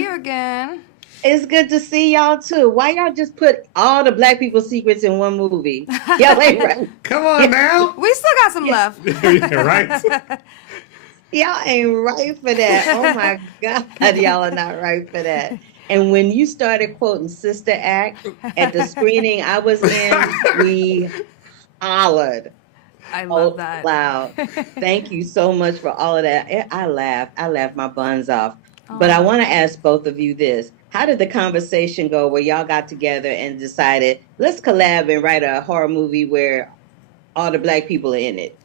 see you again. It's good to see y'all too. Why y'all just put all the black people's secrets in one movie? Y'all ain't right. Come on now. We still got some left. Yeah, right. Y'all ain't right for that. Oh my God, y'all are not right for that. And when you started quoting Sister Act at the screening I was in, we hollered I love out that. loud. Thank you so much for all of that. I laughed. I laughed my buns off. But I Oh. want to ask both of you this. How did the conversation go where y'all got together and decided, let's collab and write a horror movie where all the black people are in it?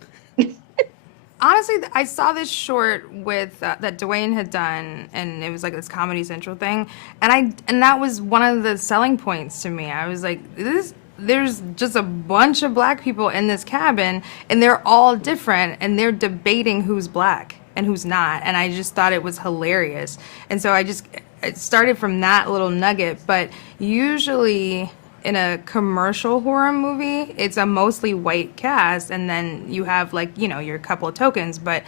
Honestly, I saw this short with that Dwayne had done, and it was like this Comedy Central thing, and that was one of the selling points to me. I was like, there's just a bunch of black people in this cabin, and they're all different, and they're debating who's black and who's not, and I just thought it was hilarious, and so it started from that little nugget. But usually in a commercial horror movie, it's a mostly white cast, and then you have like, your couple of tokens. But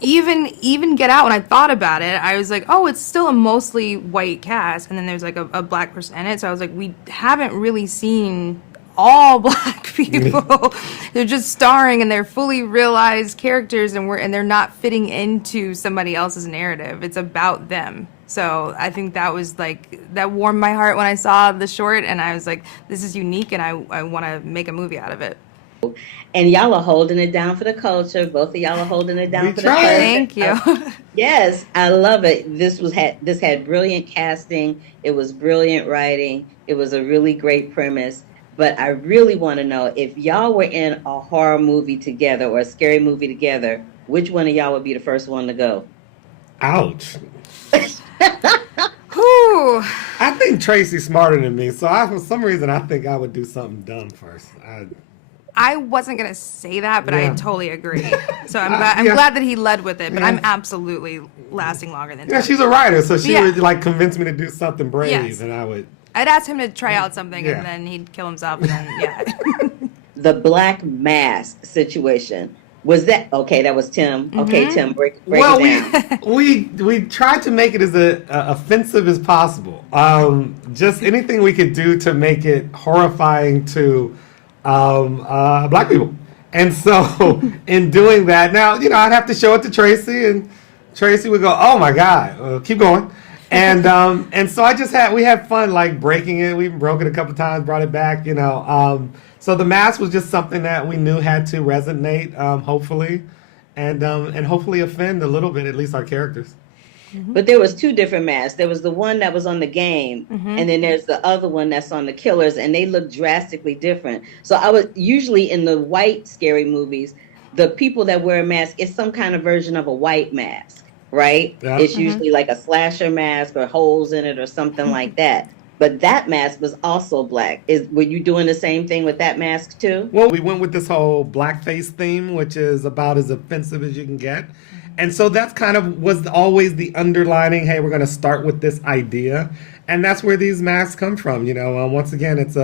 even Get Out, when I thought about it, I was like, oh, it's still a mostly white cast, and then there's like a black person in it. So I was like, we haven't really seen all black people. They're just starring, and they're fully realized characters, and they're not fitting into somebody else's narrative. It's about them. So I think that was that warmed my heart when I saw the short, and I was like, this is unique, and I want to make a movie out of it. And y'all are holding it down for the culture. Both of y'all are holding it down for the culture. Thank you. Yes, I love it. This had brilliant casting. It was brilliant writing. It was a really great premise. But I really want to know, if y'all were in a horror movie together or a scary movie together, which one of y'all would be the first one to go? Ouch. Whew. I think Tracy's smarter than me, so for some reason I think I would do something dumb first. I wasn't gonna say that, but I Yeah. totally agree. So I'm glad that he led with it. But Yeah. I'm absolutely lasting longer than Yeah, Tim. she's a writer, so she Yeah. would convince me to do something brave, Yes. and I would. I'd ask him to try out something, Yeah. and then he'd kill himself, and then yeah. The black mask situation. Was that okay? That was Tim. Okay, Tim, break Well, it down. we tried to make it as offensive as possible. Just anything we could do to make it horrifying to black people. And so, in doing that, now I'd have to show it to Tracy, and Tracy would go, "Oh my God, keep going." And so we had fun breaking it. We broke it a couple times, brought it back. So the mask was just something that we knew had to resonate, hopefully, and hopefully offend a little bit, at least our characters. But there was two different masks. There was the one that was on the game, and then there's the other one that's on the killers, and they look drastically different. So I was usually in the white scary movies, the people that wear a mask is some kind of version of a white mask, right? Yeah. It's usually like a slasher mask or holes in it or something like that. But that mask was also black. Were you doing the same thing with that mask too? Well, we went with this whole blackface theme, which is about as offensive as you can get. And so that's kind of was always the underlining, hey, we're going to start with this idea. And that's where these masks come from. Once again, it's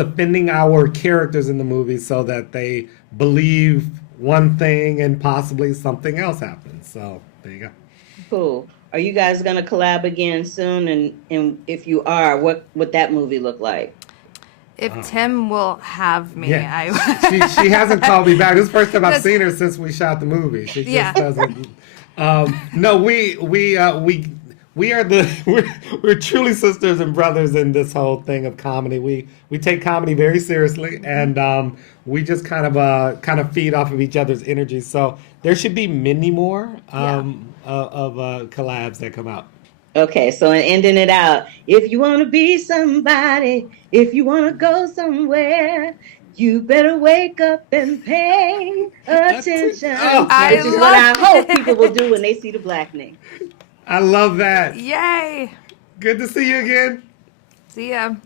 offending our characters in the movie so that they believe one thing and possibly something else happens. So there you go. Cool. Are you guys going to collab again soon? And if you are, what would that movie look like? If Tim will have me, Yeah. She hasn't called me back. This is the first time I've seen her since we shot the movie. She just doesn't. No, we are we're truly sisters and brothers in this whole thing of comedy. We take comedy very seriously, and we just kind of feed off of each other's energy. So there should be many more of collabs that come out. Okay, so in ending it out, if you want to be somebody, if you want to go somewhere, you better wake up and pay attention. I Which is what love I hope people will do when they see the Blackening. I love that. Yay! Good to see you again. See ya.